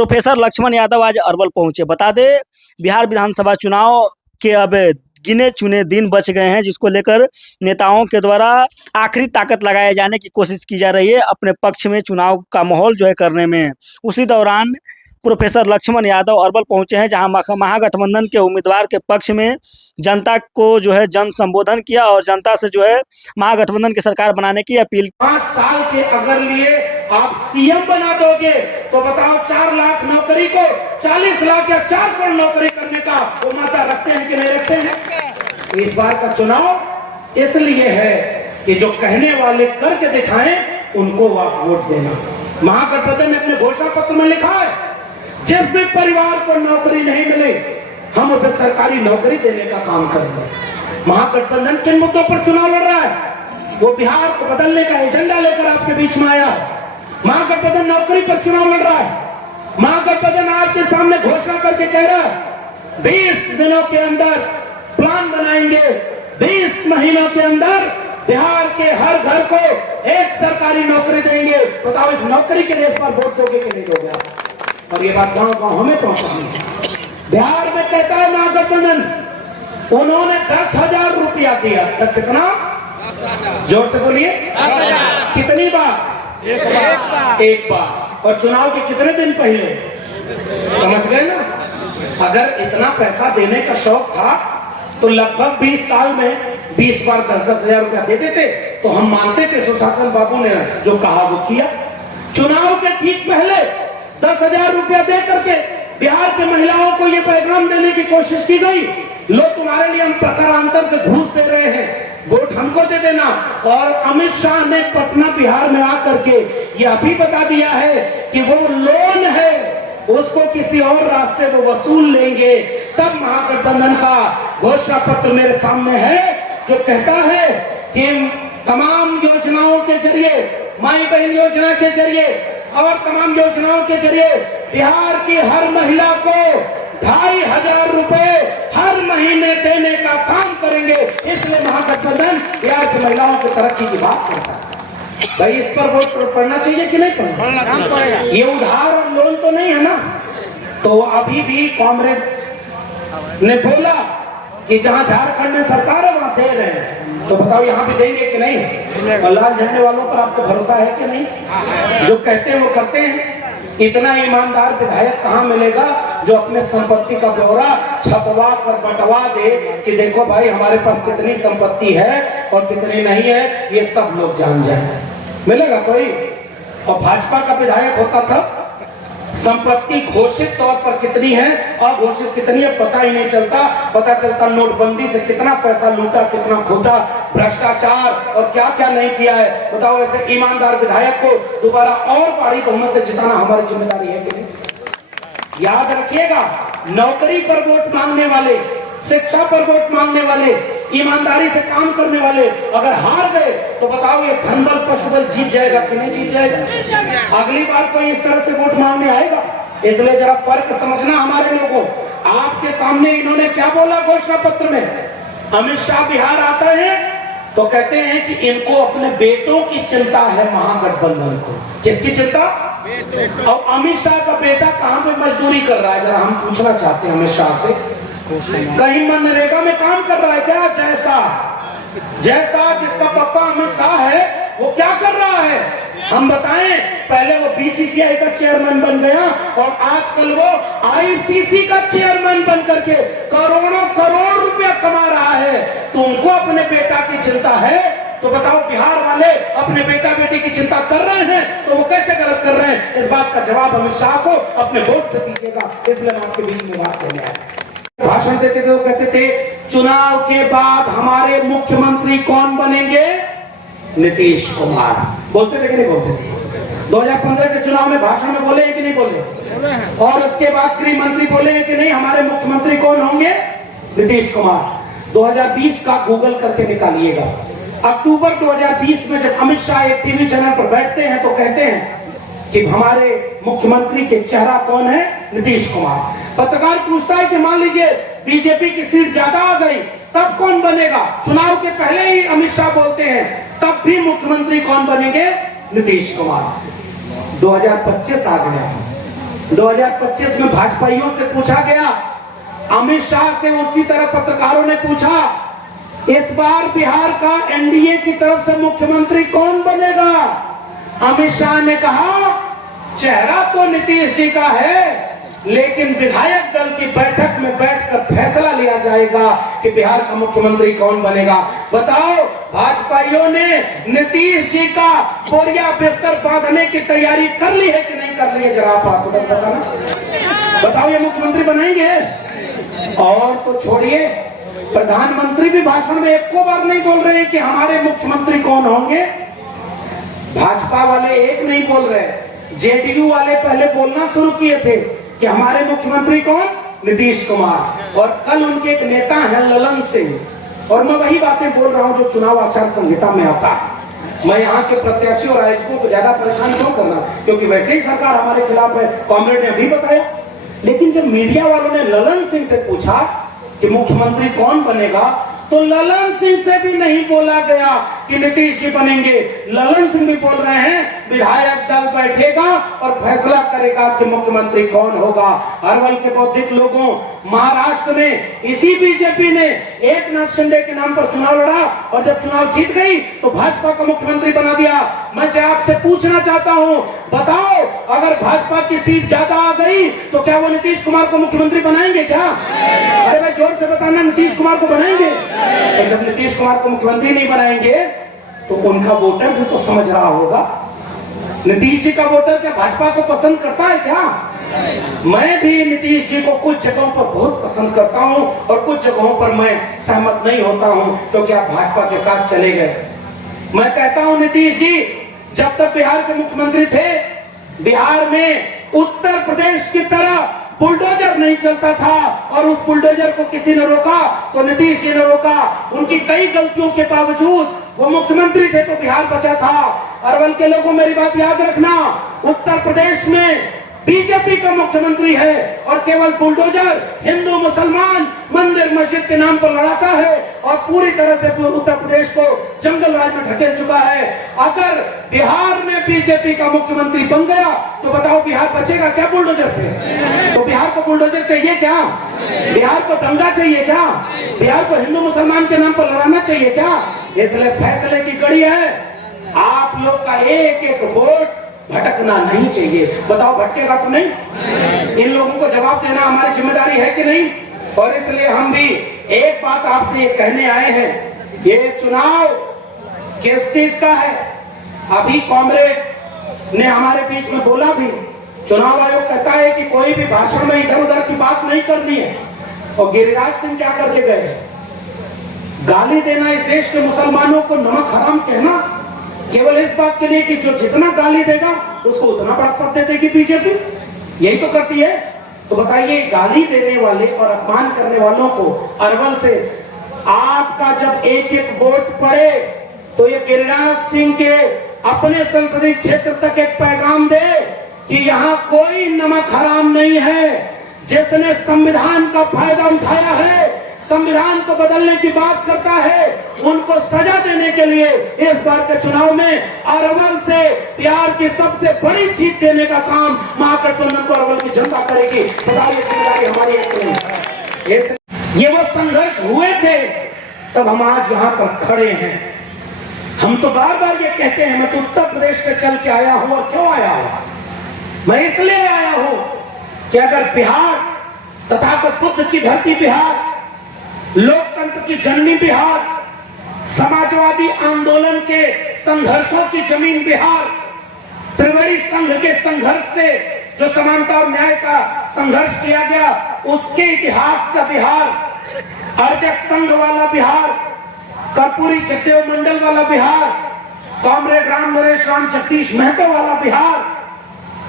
Professor Lakshman Yadav आज अरवल पहुंचे। बता दें, बिहार विधानसभा चुनाव के अब गिने चुने दिन बच गए हैं, जिसको लेकर नेताओं के द्वारा आखिरी ताकत लगाए जाने की कोशिश की जा रही है अपने पक्ष में चुनाव का माहौल जो है करने में। उसी दौरान प्रोफेसर लक्ष्मण यादव अरवल पहुंचे हैं, जहां महागठबंधन के उम्मीदवार के पक्ष में जनता को जो है जन संबोधन किया और जनता से जो है महागठबंधन की सरकार बनाने की अपील। 5 साल के अगर लिए आप सीएम बना दोगे तो बताओ 4 लाख नौकरी को 40 लाख या 4 करोड़ नौकरी करने का वो माता रखते हैं कि नहीं रखते हैं। इस बार का चुनाव इसलिए है कि जो कहने वाले करके दिखाएं उनको आप वोट देना। महागठबंधन ने अपने घोषणा पत्र में लिखा है, जिस भी परिवार को नौकरी नहीं मिले हम उसे सरकारी नौकरी देने का काम करेंगे। महागठबंधन किन मुद्दों पर चुनाव लड़ रहा है? वो बिहार को बदलने का एजेंडा लेकर आपके बीच में आया। महागठबंधन नौकरी पर चुनाव लड़ रहा है। महागठबंधन आपके सामने घोषणा करके कह रहा है 20 दिनों के अंदर प्लान बनाएंगे, 20 महीनों के अंदर बिहार के हर घर को एक सरकारी नौकरी देंगे। बताओ इस नौकरी के लिए पर वोट दोगे कि नहीं दोगे आप? और ये बात गांव गांव हमें पहुंचानी है। बिहार में कहता है महागठबंधन, उन्होंने 10,000 रुपया दिया तक। कितना? जोर से बोलिए। कितनी बार? एक बार। और चुनाव के कितने दिन पहले? समझ गए ना? अगर इतना पैसा देने का शौक था तो लगभग 20 साल में 20 बार 10-10 हजार रुपया दे देते तो हम मानते थे। सुशासन बाबू ने जो कहा वो किया। चुनाव के ठीक पहले 10,000 रुपया दे करके बिहार के महिलाओं को ये पैगाम देने की कोशिश की गई, लो तुम्हारे लिए हम प्रकारांतर से घूस दे रहे हैं, वोट हमको दे देना। और अमित शाह ने पटना बिहार में आकर के ये अभी बता दिया है कि वो लोन है उसको किसी और रास्ते वो वसूल लेंगे। तब महागठबंधन का घोषणा पत्र मेरे सामने है जो कहता है कि तमाम योजनाओं के जरिए, माई बहन योजना के जरिए और तमाम योजनाओं के जरिए बिहार की हर महिला को 2,500 रुपए हर महीने देने का काम करेंगे। इसलिए महागठबंधन बिहार की महिलाओं की तरक्की की बात करता है। भाई इस पर वोट पड़ना चाहिए कि नहीं पड़ना? ये उधार और लोन तो नहीं है ना? तो अभी भी कांग्रेस ने बोला कि जहां झारखंड में सरकार है वहां दे रहे हैं, तो बताओ यहाँ भी देंगे कि नहीं? और लाल झंडे वालों पर आपको भरोसा है कि नहीं? जो कहते हैं वो करते हैं। इतना ईमानदार विधायक कहाँ मिलेगा जो अपने संपत्ति का ब्यौरा छपवा कर बंटवा दे कि देखो भाई हमारे पास कितनी संपत्ति है और कितनी नहीं है, ये सब लोग जान जाए। मिलेगा कोई? और भाजपा का विधायक होता था, संपत्ति घोषित तौर पर कितनी है, अघोषित कितनी है पता ही नहीं चलता। पता चलता नोटबंदी से कितना पैसा लूटा, कितना खोटा, भ्रष्टाचार और क्या क्या नहीं किया है। बताओ ऐसे ईमानदार विधायक को दोबारा और भारी बहुमत से जिताना हमारी जिम्मेदारी है कि नहीं? याद रखिएगा, नौकरी पर वोट मांगने वाले, शिक्षा पर वोट मांगने वाले, ईमानदारी से काम करने वाले अगर हार गए तो बताओ ये धनबल पशुबल जीत जाएगा कि नहीं जीत जाएगा? अगली बार कोई इस तरह से वोट मांगने आएगा। इसलिए जरा फर्क समझना हमारे लोगों। आपके सामने इन्होंने क्या बोला घोषणा पत्र में? अमित शाह बिहार आता है तो कहते हैं कि इनको अपने बेटों की चिंता है महागठबंधन को। किसकी चिंता? और अमित शाह का बेटा कहां पे मजदूरी कर रहा है? जरा हम पूछना चाहते हैं अमित शाह से। कहीं मनरेगा में काम कर रहा है क्या? जैसा जिसका पापा अमित शाह है वो क्या कर रहा है हम बताएं? पहले वो बीसीसीआई का चेयरमैन बन गया और आजकल वो आईसीसी का चेयरमैन बन करके करोड़ों करोड़ रुपया कमा रहा है। तुमको अपने बेटा की चिंता है तो बताओ बिहार वाले अपने बेटा बेटी की चिंता कर रहे हैं तो वो कैसे गलत कर रहे हैं? इस बात का जवाब अमित शाह को अपने वोट से दीजिएगा। इसलिए मैं आपके बीच में बात करने आया। भाषण देते थे वो कहते थे चुनाव के बाद हमारे मुख्यमंत्री कौन बनेंगे? नीतीश कुमार। बोलते थे कि नहीं बोलते थे? 2015 के चुनाव में भाषण में बोले हैं कि नहीं बोले? और उसके बाद गृह मंत्री बोले हैं कि नहीं हमारे मुख्यमंत्री कौन होंगे? नीतीश कुमार। 2020 का गूगल करके निकालिएगा। अक्टूबर 2020 में जब अमित शाह एक टीवी चैनल पर बैठते हैं तो कहते हैं कि हमारे मुख्यमंत्री के चेहरा कौन है? नीतीश कुमार। पत्रकार पूछता है कि मान लीजिए बीजेपी की सीट ज्यादा आ गई तब कौन बनेगा? चुनाव के पहले ही अमित शाह बोलते हैं तब भी मुख्यमंत्री कौन बनेंगे? नीतीश कुमार। 2025 आ गया 2025 में भाजपाइयों से पूछा गया, अमित शाह से उसी तरह पत्रकारों ने पूछा, इस बार बिहार का एनडीए की तरफ से मुख्यमंत्री कौन बनेगा? अमित शाह ने कहा, चेहरा तो नीतीश जी का है, लेकिन विधायक दल की बैठक में बैठकर फैसला लिया जाएगा कि बिहार का मुख्यमंत्री कौन बनेगा। बताओ, भाजपाइयों ने नीतीश जी का बोरिया बिस्तर बांधने की तैयारी कर ली है कि नहीं कर ली है? जरा आप बात बताना, बताओ ये मुख्यमंत्री बनाएंगे? और तो छोड़िए, प्रधानमंत्री भी भाषण में एक को बार नहीं बोल रहे कि हमारे मुख्यमंत्री कौन होंगे। भाजपा वाले एक नहीं बोल रहे, जेडीयू वाले पहले बोलना शुरू किए थे कि हमारे मुख्यमंत्री कौन? नीतीश कुमार। और कल उनके एक नेता हैं ललन सिंह, और मैं वही बातें बोल रहा हूं जो चुनाव आचार संहिता में आता है। मैं यहाँ के प्रत्याशी और आयोजकों को ज्यादा परेशान क्यों करना, क्योंकि वैसे ही सरकार हमारे खिलाफ है, कॉमरेड ने अभी बताया। लेकिन जब मीडिया वालों ने ललन सिंह से पूछा कि मुख्यमंत्री कौन बनेगा, तो ललन सिंह से भी नहीं बोला गया कि नीतीश जी बनेंगे। ललन सिंह भी बोल रहे हैं विधायक दल बैठेगा और फैसला करेगा कि मुख्यमंत्री कौन होगा। अरवल के बौद्धिक लोगों, महाराष्ट्र में इसी बीजेपी ने एकनाथ शिंदे के नाम पर चुनाव लड़ा, और जब चुनाव जीत गई तो भाजपा का मुख्यमंत्री बना दिया। मैं आपसे पूछना चाहता हूं, बताओ, अगर भाजपा की सीट ज्यादा आ गई तो क्या वो नीतीश कुमार को मुख्यमंत्री बनाएंगे क्या? अरे भाई जोर से बताना, नीतीश कुमार को बनाएंगे? तो जब नीतीश कुमार को मुख्यमंत्री नहीं बनाएंगे तो उनका वोटर भी तो समझ रहा होगा। नीतीश जी का वोटर क्या भाजपा को पसंद करता है क्या? मैं भी नीतीश जी को कुछ जगहों पर बहुत पसंद करता हूं और कुछ जगहों पर मैं सहमत नहीं होता हूं, क्योंकि आप भाजपा के साथ चले गए। मैं कहता हूं नीतीश जी जब तक बिहार के मुख्यमंत्री थे, बिहार में उत्तर प्रदेश की तरह बुलडोजर नहीं चलता था, और उस बुलडोजर को किसी ने रोका तो नीतीश जी ने रोका। उनकी कई गलतियों के बावजूद वो मुख्यमंत्री थे तो बिहार बचा था। अरवल के लोगों, मेरी बात याद रखना, उत्तर प्रदेश में बीजेपी का मुख्यमंत्री है और केवल बुलडोजर हिंदू मुसलमान मंदिर मस्जिद के नाम पर लड़ाता है और पूरी तरह से उत्तर प्रदेश को जंगल राज में ढकेल चुका है। अगर बिहार में बीजेपी का मुख्यमंत्री बन गया तो बताओ बिहार बचेगा क्या बुलडोजर से? तो बिहार को बुलडोजर चाहिए क्या? बिहार को दंगा चाहिए क्या? बिहार को हिंदू मुसलमान के नाम पर लड़ाना चाहिए क्या? इसलिए फैसले की कड़ी है, आप लोग का एक एक वोट भटकना नहीं चाहिए। बताओ भटकेगा तो नहीं? इन लोगों को जवाब देना हमारी जिम्मेदारी है कि नहीं? और इसलिए हम भी एक बात आपसे ये कहने आए हैं, ये चुनाव किस चीज का है? अभी कॉमरेड ने हमारे बीच में बोला भी, चुनाव आयोग कहता है कि कोई भी भाषण में इधर उधर की बात नहीं करनी है। और गिरिराज सिंह क्या करके गए? गाली देना, इस देश के मुसलमानों को नमक हराम कहना, केवल इस बात के लिए कि जो जितना गाली देगा उसको उतना बड़ा पद दे देगी बीजेपी। यही तो करती है। तो बताइए, गाली देने वाले और अपमान करने वालों को अरवल से आपका जब एक एक वोट पड़े तो ये गिरिराज सिंह के अपने संसदीय क्षेत्र तक एक पैगाम दे कि यहाँ कोई नमक हराम नहीं है। जिसने संविधान का फायदा उठाया है, संविधान को बदलने की बात करता है, उनको सजा देने के लिए इस बार के चुनाव में अरवल से बिहार की सबसे बड़ी जीत देने का काम महागठबंधन को अरवल की जनता करेगी। जिम्मेदारी हमारी है। ये वो संघर्ष हुए थे तब हम आज यहाँ पर खड़े हैं। हम तो बार बार ये कहते हैं, मैं तो उत्तर प्रदेश से चल के आया हूं। और क्यों आया हूं? मैं इसलिए आया हूं कि अगर बिहार, तथागत बुद्ध की धरती बिहार, लोकतंत्र की जननी बिहार, समाजवादी आंदोलन के संघर्षों की जमीन बिहार, त्रिवेणी संघ के संघर्ष से जो समानता और न्याय का संघर्ष किया गया उसके इतिहास का बिहार, अर्जक संघ वाला बिहार, कर्पूरी जगदेव मंडल वाला बिहार, कॉमरेड राम नरेश राम जगदीश महतो वाला बिहार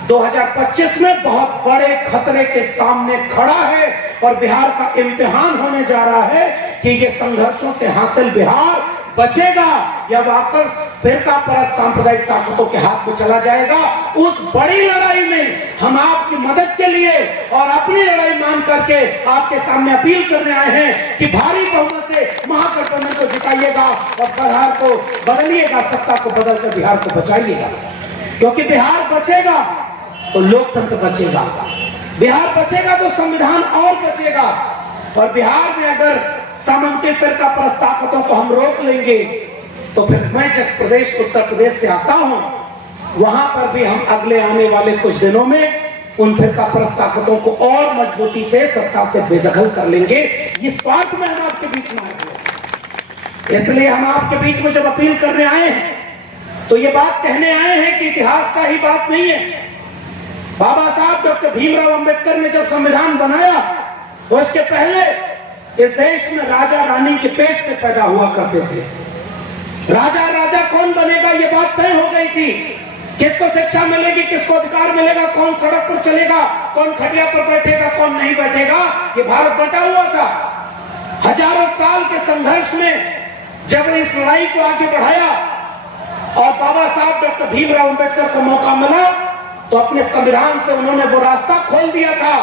2025 में बहुत बड़े खतरे के सामने खड़ा है। और बिहार का इम्तिहान होने जा रहा है कि ये संघर्षों से हासिल बिहार बचेगा या वाकई फिरका परस्त सांप्रदायिक ताकतों के हाथ में चला जाएगा। उस बड़ी लड़ाई में हम आपकी मदद के लिए और अपनी लड़ाई मान करके आपके सामने अपील करने आए हैं कि भारी बहुमत से महागठबंधन को जिताइएगा और बिहार को बदलिएगा, सत्ता को बदलकर बिहार को बचाइएगा। क्योंकि बिहार बचेगा तो लोकतंत्र बचेगा। बिहार बचेगा तो संविधान और बचेगा। और बिहार में अगर सामंती फिरका परस्त ताकतों को हम रोक लेंगे तो फिर मैं जिस प्रदेश उत्तर प्रदेश से आता हूं वहां पर भी हम अगले आने वाले कुछ दिनों में उन फिरका परस्त ताकतों को और मजबूती से सत्ता से बेदखल कर लेंगे। इस बात में हम आपके बीच में आए, इसलिए हम आपके बीच में जब अपील करने आए हैं तो ये बात कहने आए हैं कि इतिहास का ही बात नहीं है। बाबा साहब डॉक्टर भीमराव अंबेडकर ने जब संविधान बनाया तो उसके पहले इस देश में राजा रानी के पेट से पैदा हुआ करते थे। राजा राजा कौन बनेगा ये बात तय हो गई थी, किसको शिक्षा मिलेगी, किसको अधिकार मिलेगा, कौन सड़क पर चलेगा, कौन खटिया पर बैठेगा, कौन नहीं बैठेगा, ये भारत बटा हुआ था। हजारों साल के संघर्ष में जब इस लड़ाई को आगे बढ़ाया और बाबा साहब डॉक्टर भीमराव अंबेडकर को मौका मिला तो अपने संविधान से उन्होंने वो रास्ता खोल दिया था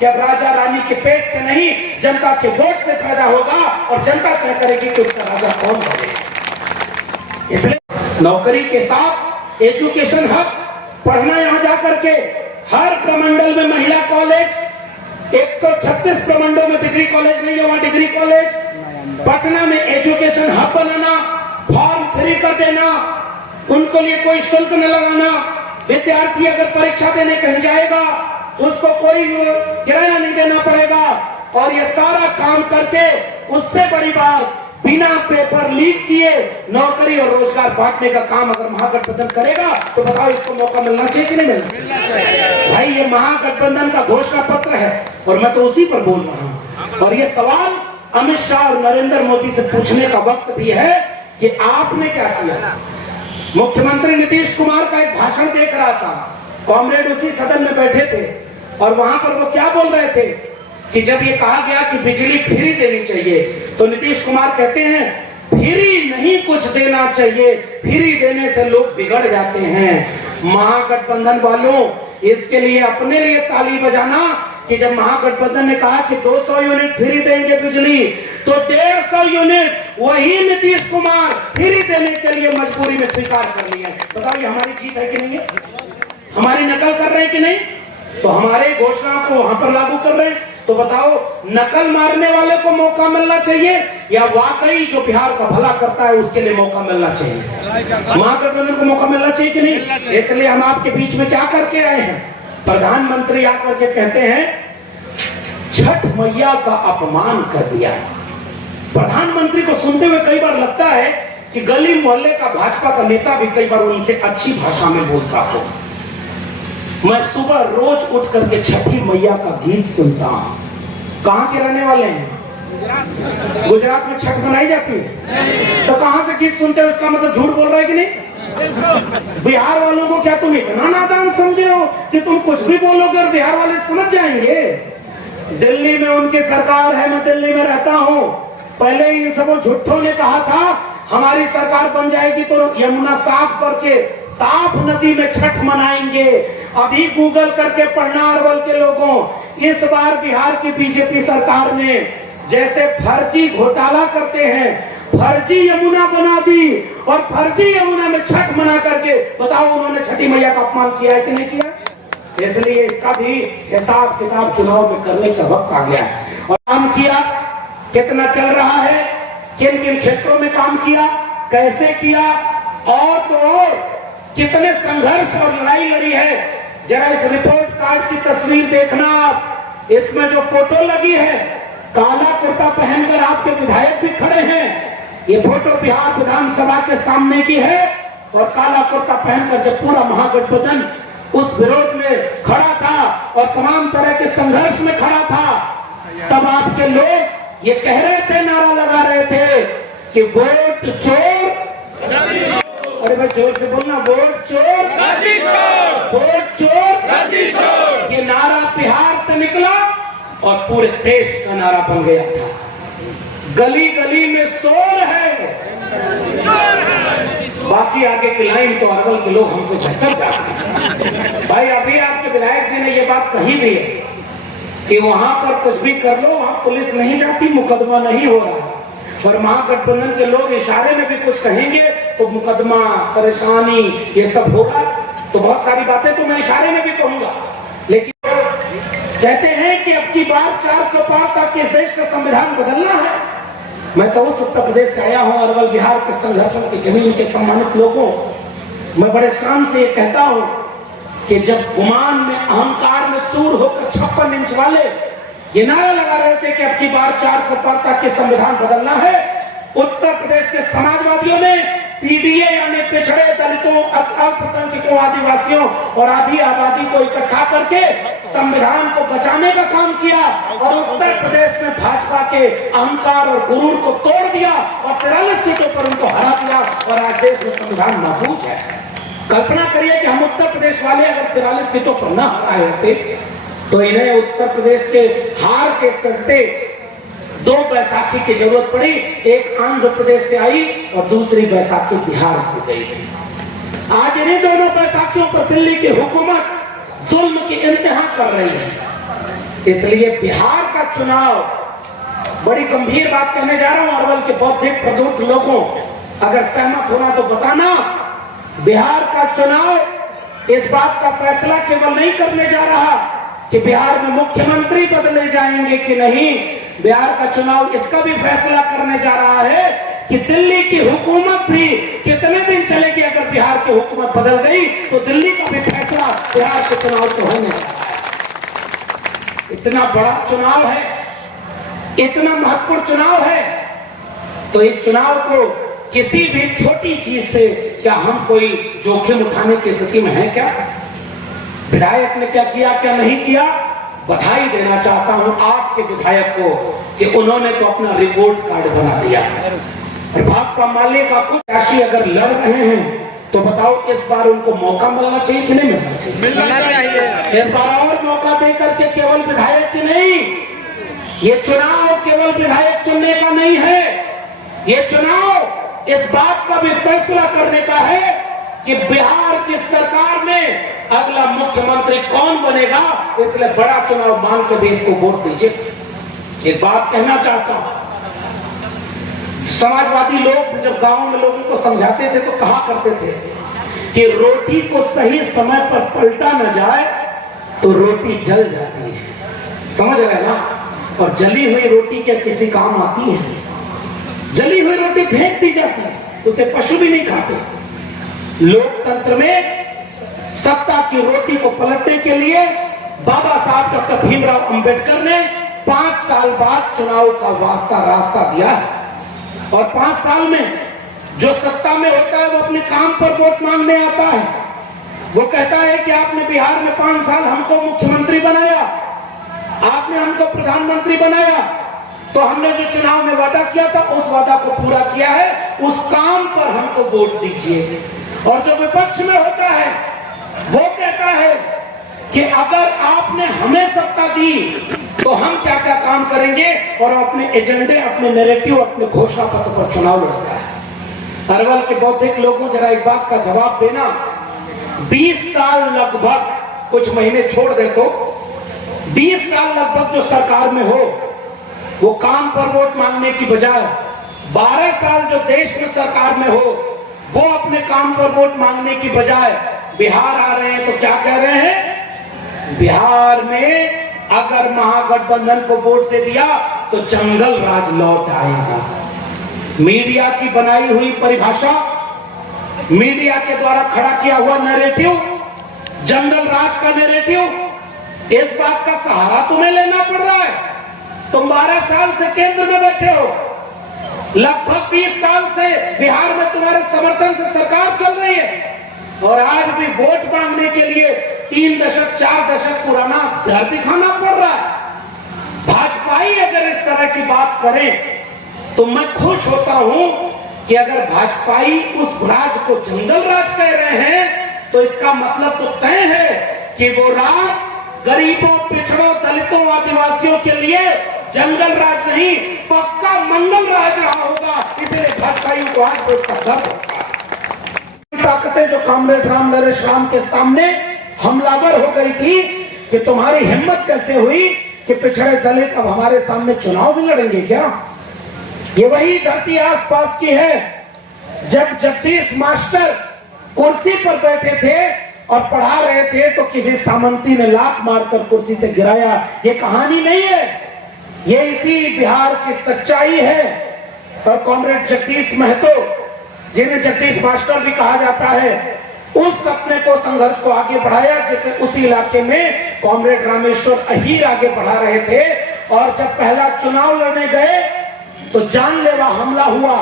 कि अब राजा रानी के पेट से नहीं जनता के वोट से पैदा होगा और जनता तय करेगी कि उसका राजा कौन बनेगा। इसलिए नौकरी के साथ एजुकेशन हब, पढ़ना यहां जाकर के हर प्रमंडल में महिला कॉलेज, 136 प्रमंडलों में डिग्री कॉलेज नहीं है, वहां डिग्री कॉलेज, पटना में एजुकेशन हब बनाना, फॉर्म फ्री कर देना, उनको लिए कोई शुल्क न लगाना, विद्यार्थी अगर परीक्षा देने कहीं जाएगा उसको कोई किराया नहीं देना पड़ेगा। और ये सारा काम करके उससे बड़ी बात बिना पेपर लीक किए नौकरी और रोजगार बांटने का काम अगर महागठबंधन करेगा तो बताओ इसको मौका मिलना चाहिए कि नहीं मिलना चाहिए? भाई ये महागठबंधन का घोषणा पत्र है और मैं तो उसी पर बोल रहा हूं। और ये सवाल अमित शाह और नरेंद्र मोदी से पूछने का वक्त भी है कि आपने क्या किया। मुख्यमंत्री नीतीश कुमार का एक भाषण देख रहा था, कॉमरेड उसी सदन में बैठे थे और वहां पर वो क्या बोल रहे थे कि जब ये कहा गया कि बिजली फ्री देनी चाहिए तो नीतीश कुमार कहते हैं फ्री नहीं कुछ देना चाहिए, फ्री देने से लोग बिगड़ जाते हैं। महागठबंधन वालों, इसके लिए अपने लिए ताली बजाना कि जब महागठबंधन ने कहा कि 200 यूनिट फ्री देंगे बिजली तो 150 यूनिट वही नीतीश कुमार फ्री देने के लिए मजबूरी में स्वीकार कर लिया। बताओ ये हमारी जीत है कि नहीं है? हमारी नकल कर रहे हैं कि नहीं? तो हमारे घोषणा को वहां पर लागू कर रहे हैं। तो बताओ नकल मारने वाले को मौका मिलना चाहिए या वाकई जो बिहार का भला करता है उसके लिए मौका मिलना चाहिए? महागठबंधन को मौका मिलना चाहिए कि नहीं? इसलिए हम आपके बीच में क्या करके आए हैं, प्रधानमंत्री आकर के कहते हैं छठ मैया का अपमान कर दिया। प्रधानमंत्री को सुनते हुए कई बार लगता है कि गली मोहल्ले का भाजपा का नेता भी कई बार उनसे अच्छी भाषा में बोलता हो। मैं सुबह रोज उठ करके छठी मैया का गीत सुनता हूँ। कहाँ के रहने वाले हैं? गुजरात में छठ मनाई जाती है तो कहाँ से गीत सुनते हो? इसका मतलब झूठ बोल रहा है कि नहीं? बिहार वालों को क्या तुम इतना नादान समझे हो कि तुम कुछ भी बोलोगे और बिहार वाले समझ जाएंगे? दिल्ली में उनकी सरकार है, मैं दिल्ली में रहता हूँ। पहले इन सब झूठों ने कहा था हमारी सरकार बन जाएगी तो यमुना साफ करके साफ नदी में छठ मनाएंगे। अभी गूगल करके पढ़ना अरवल के लोगों, इस बार बिहार की बीजेपी सरकार ने जैसे फर्जी घोटाला करते हैं फर्जी यमुना बना दी और फर्जी यमुना में छठ मना करके बताओ उन्होंने छठी मैया का अपमान किया है कि नहीं किया? इसलिए इसका भी हिसाब किताब चुनाव में करने का वक्त आ गया है। और काम किया, कितना चल रहा है, किन किन क्षेत्रों में काम किया, कैसे किया और तो और कितने संघर्ष और लड़ाई लड़ी है। जरा इस रिपोर्ट कार्ड की तस्वीर देखना आप, इसमें जो फोटो लगी है काला कुर्ता पहनकर आपके विधायक भी खड़े हैं। ये फोटो बिहार विधानसभा के सामने की है और काला कुर्ता पहनकर जब पूरा महागठबंधन उस विरोध में खड़ा था और तमाम तरह के संघर्ष में खड़ा था तब आपके लोग ये कह रहे थे, नारा लगा रहे थे कि वोट चोर, अरे भाई जोर से बोलना, वोट चोर वोट चोर। ये नारा बिहार से निकला और पूरे देश का नारा बन गया था। गली गली में शोर है, बाकी आगे की लाइन तो अरवल के लोग हमसे बेहतर जाते हैं। भाई अभी आपके विधायक जी ने ये बात कही भी है कि वहां पर कुछ भी कर लो, वहां पुलिस नहीं जाती, मुकदमा नहीं हो रहा। और महागठबंधन के लोग इशारे में भी कुछ कहेंगे तो मुकदमा, परेशानी, ये सब होगा। तो बहुत सारी बातें तो मैं इशारे में भी कहूंगा, लेकिन कहते हैं कि अब की बार 400 पार तक इस देश का संविधान बदलना है। मैं तो उस उत्तर प्रदेश से आया हूं, अरवल बिहार के संघर्षों की जमीन के सम्मानित लोगों, मैं बड़े शान से ये कहता हूं कि जब गुमान में अहंकार में चूर होकर 56 इंच वाले ये नारा लगा रहे थे कि अब की बार 400 पार तक के संविधान बदलना है, उत्तर प्रदेश के समाजवादियों ने पीडीए यानी पिछड़े दलितों, अल्पसंख्यकों, आदिवासियों और आधी आबादी को इकट्ठा करके संविधान को बचाने का काम किया और उत्तर प्रदेश में भाजपा के अहंकार और गुरूर को तोड़ दिया और 43 सीटों पर उनको हरा दिया और आज देश में संविधान महफूज है। कल्पना करिए कि हम उत्तर प्रदेश वाले अगर 43 सीटों पर न हराए होते तो इन्हें उत्तर प्रदेश के हार के चलते 2 बैसाखी की जरूरत पड़ी। एक आंध्र प्रदेश से आई और दूसरी बैसाखी बिहार से गई थी। आज इन्हीं दोनों बैसाखियों पर दिल्ली की हुकूमत जुल्म की इंतहा कर रही है। इसलिए बिहार का चुनाव, बड़ी गंभीर बात कहने जा रहा हूं अरवल के बौद्धिक प्रबुद्ध लोगों, अगर सहमत होना तो बताना। बिहार का चुनाव इस बात का फैसला केवल नहीं करने जा रहा कि बिहार में मुख्यमंत्री बदले जाएंगे कि नहीं, बिहार का चुनाव इसका भी फैसला करने जा रहा है कि दिल्ली की हुकूमत भी कितने दिन चलेगी। अगर बिहार की हुकूमत बदल गई तो दिल्ली का भी फैसला बिहार के चुनाव को होने जा रहा है। इतना बड़ा चुनाव है, इतना महत्वपूर्ण चुनाव है, तो इस चुनाव को किसी भी छोटी चीज से क्या हम कोई जोखिम उठाने की स्थिति में है क्या? विधायक ने क्या किया क्या नहीं किया, बधाई देना चाहता हूं आपके विधायक को कि उन्होंने तो अपना रिपोर्ट कार्ड बना दिया। और भाकपा माले का कुछ राशि अगर लड़ रहे हैं तो बताओ इस बार उनको मौका मिलना चाहिए कि नहीं मिलना चाहिए? मिलना चाहिए। इस बार और मौका देकर के केवल विधायक की नहीं, ये चुनाव केवल विधायक चुनने का नहीं है, ये चुनाव इस बात का भी फैसला करने का है कि बिहार की सरकार में अगला मुख्यमंत्री कौन बनेगा। इसलिए बड़ा चुनाव मान के देश को वोट दीजिए। एक बात कहना चाहता हूं, समाजवादी लोग जब गांव में लोगों को समझाते थे तो कहा करते थे कि रोटी को सही समय पर पलटा न जाए तो रोटी जल जाती है। समझ रहे ना? और जली हुई रोटी क्या किसी काम आती है? जली हुई रोटी फेंक दी जाती है, उसे पशु भी नहीं खाते। लोकतंत्र में सत्ता की रोटी को पलटने के लिए बाबा साहब डॉक्टर भीमराव अंबेडकर ने 5 साल बाद चुनाव का वास्ता रास्ता दिया है। और 5 साल में जो सत्ता में होता है वो अपने काम पर वोट मांगने आता है। वो कहता है कि आपने बिहार में 5 साल हमको मुख्यमंत्री बनाया, आपने हमको प्रधानमंत्री बनाया, तो हमने जो चुनाव में वादा किया था उस वादा को पूरा किया है, उस काम पर हमको वोट दीजिए। और जो विपक्ष में होता है वो कहता है कि अगर आपने हमें सत्ता दी तो हम क्या क्या काम करेंगे, और अपने एजेंडे, अपने नैरेटिव, अपने घोषणा पत्र पर चुनाव लड़ता है। अरवल के बौद्धिक लोगों जरा एक बात का जवाब देना, 20 साल लगभग, कुछ महीने छोड़ दे तो 20 साल लगभग जो सरकार में हो वो काम पर वोट मांगने की बजाय 12 साल जो देश में सरकार में हो वो अपने काम पर वोट मांगने की बजाय बिहार आ रहे हैं तो क्या कह रहे हैं? बिहार में अगर महागठबंधन को वोट दे दिया तो जंगल राज लौट आएगा। मीडिया की बनाई हुई परिभाषा, मीडिया के द्वारा खड़ा किया हुआ नैरेटिव, जंगल राज का नैरेटिव, इस बात का सहारा तुम्हें लेना पड़ रहा है। तुम 12 साल से केंद्र में बैठे हो, लगभग 20 साल से बिहार में तुम्हारे समर्थन से सरकार चल रही है, और आज भी वोट मांगने के लिए 3 दशक 4 दशक पुराना डर दिखाना पड़ रहा है। भाजपाई अगर इस तरह की बात करें तो मैं खुश होता हूं कि अगर भाजपाई उस राज को जंगल राज कह रहे हैं तो इसका मतलब तो तय है कि वो राज गरीबों, पिछड़ों, दलितों, आदिवासियों के लिए जंगल राज नहीं, पक्का मंगल राज रहा होगा। इसलिए भाजपाइयों को आज उसका दर्द होता है। ताकतें जो कामरेड राम नरेश राम के सामने हमलावर हो गई थी कि तुम्हारी हिम्मत कैसे हुई कि पिछड़े दलित अब हमारे सामने चुनाव भी लड़ेंगे क्या? ये वही धरती आसपास की है जब जगदीश मास्टर कुर्सी पर बैठे थे और पढ़ा रहे थे तो किसी सामंती ने लात मारकर कुर्सी से गिराया। ये कहानी नहीं है, ये इसी बिहार की सच्चाई है। और कॉमरेड जगदीश महतो, जिन्हें जगदीश मास्टर भी कहा जाता है, उस सपने को, संघर्ष को आगे बढ़ाया जिसे उसी इलाके में कॉमरेड रामेश्वर अहीर आगे बढ़ा रहे थे। और जब पहला चुनाव लड़ने गए तो जानलेवा हमला हुआ।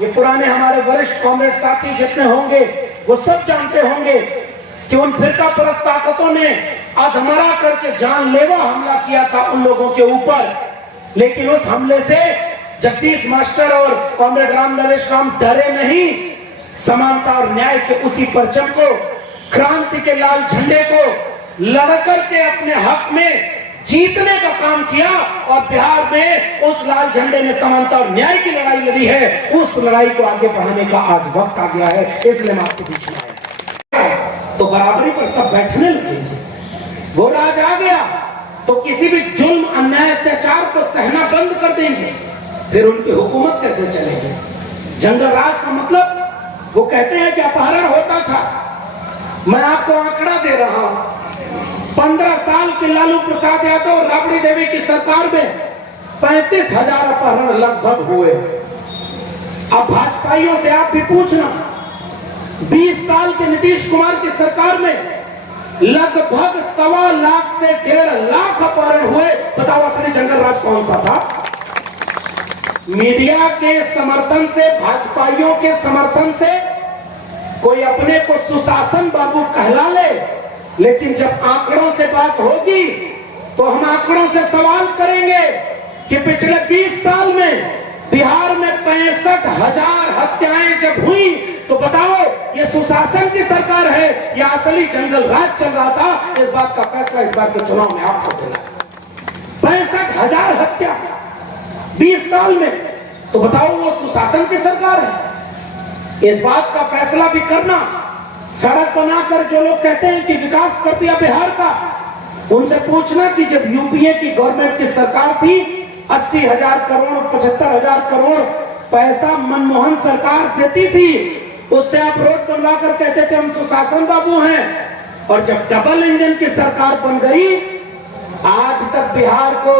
ये पुराने हमारे वरिष्ठ कॉमरेड साथी जितने होंगे वो सब जानते होंगे कि उन फिरका परस्त ताकतों ने अधमरा करके जानलेवा हमला किया था उन लोगों के ऊपर। लेकिन उस हमले से जगदीश मास्टर और कॉमरेड राम नरेश राम डरे नहीं। समानता और न्याय के उसी परचम को, क्रांति के लाल झंडे को लड़कर के अपने हक में जीतने का काम किया। और बिहार में उस लाल झंडे ने समानता और न्याय की लड़ाई लड़ी है। उस लड़ाई को आगे बढ़ाने का आज वक्त आ गया है, इसलिए मैं आपके बीच में आया। तो बराबरी पर सब बैठने लगेंगे। वो राज आ गया तो किसी भी जुल्म, अन्याय, अत्याचार को सहना बंद कर देंगे। फिर उनकी हुकूमत कैसे चलेगी? जंगल राज का मतलब, वो कहते हैं कि अपहरण होता था। मैं आपको आंकड़ा दे रहा हूं, 15 साल के लालू प्रसाद यादव और राबड़ी देवी की सरकार में 35,000 अपहरण लगभग हुए। अब भाजपाइयों से आप भी पूछना, 20 साल के नीतीश कुमार की सरकार में लगभग 1.25 लाख से 1.5 लाख अपहरण हुए। बताओ असली जंगल राज कौन सा था? मीडिया के समर्थन से, भाजपाइयों के समर्थन से कोई अपने को सुशासन बाबू कहला ले, लेकिन जब आंकड़ों से बात होगी तो हम आंकड़ों से सवाल करेंगे कि पिछले 20 साल में बिहार में 65,000 हत्याएं जब हुई तो बताओ ये सुशासन की सरकार है या असली जंगल राज चल रहा था? इस बात का फैसला इस बार के चुनाव में आपको देना है। 65,000 हत्या 20 साल में, तो बताओ वो सुशासन की सरकार है? इस बात का फैसला भी करना। सड़क बनाकर जो लोग कहते हैं कि विकास कर दिया बिहार का, उनसे पूछना कि जब यूपीए की गवर्नमेंट की सरकार थी, 80,000 करोड़, 75,000 करोड़ पैसा मनमोहन सरकार देती थी, उससे आप रोड बनवा कर कहते थे हम सुशासन बाबू हैं। और जब डबल इंजन की सरकार बन गई, आज तक बिहार को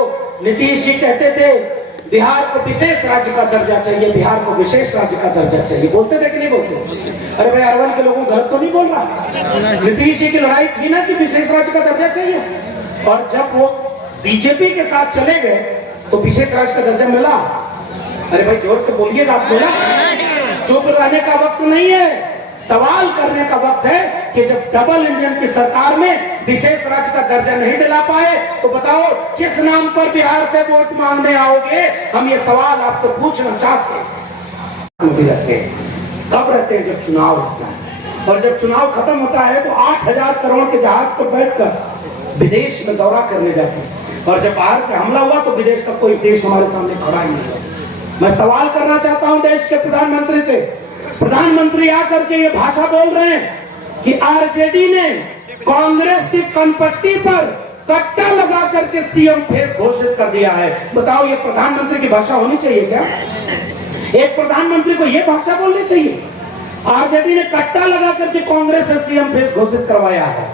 नीतीश जी कहते थे बिहार को विशेष राज्य का दर्जा चाहिए, बिहार को विशेष राज्य का दर्जा चाहिए। बोलते थे कि नहीं बोलते? अरे भाई, अरवल के लोगों गलत तो नहीं बोल रहा? नीतीश जी की लड़ाई थी ना कि विशेष राज्य का दर्जा चाहिए। और जब वो बीजेपी के साथ चले गए तो विशेष राज्य का दर्जा मिला। अरे भाई जोर से बोलिएगा, आप बोला। चुप रहने का वक्त नहीं है, सवाल करने का वक्त है कि जब डबल इंजन की सरकार में विशेष राज्य का दर्जा नहीं दिला पाए तो बताओ किस नाम पर बिहार से वोट मांगने आओगे? हम ये सवाल आपसे पूछना चाहते हैं। कब रहते हैं? जब चुनाव होता है। और जब चुनाव खत्म होता है तो 8,000 करोड़ के जहाज पर बैठकर विदेश में दौरा करने जाते हैं। और जब बाहर से हमला हुआ तो विदेश का कोई देश हमारे सामने खड़ा ही नहीं हुआ। मैं सवाल करना चाहता हूं देश के प्रधानमंत्री से। प्रधानमंत्री आकर के ये भाषा बोल रहे हैं कि आरजेडी ने कांग्रेस की कनपट्टी पर कट्टा लगा करके सीएम फेस घोषित कर दिया है। बताओ ये प्रधानमंत्री की भाषा होनी चाहिए क्या? एक प्रधानमंत्री को ये भाषा बोलनी चाहिए? आरजेडी ने कट्टा लगा करके कांग्रेस से सीएम फेस घोषित करवाया है।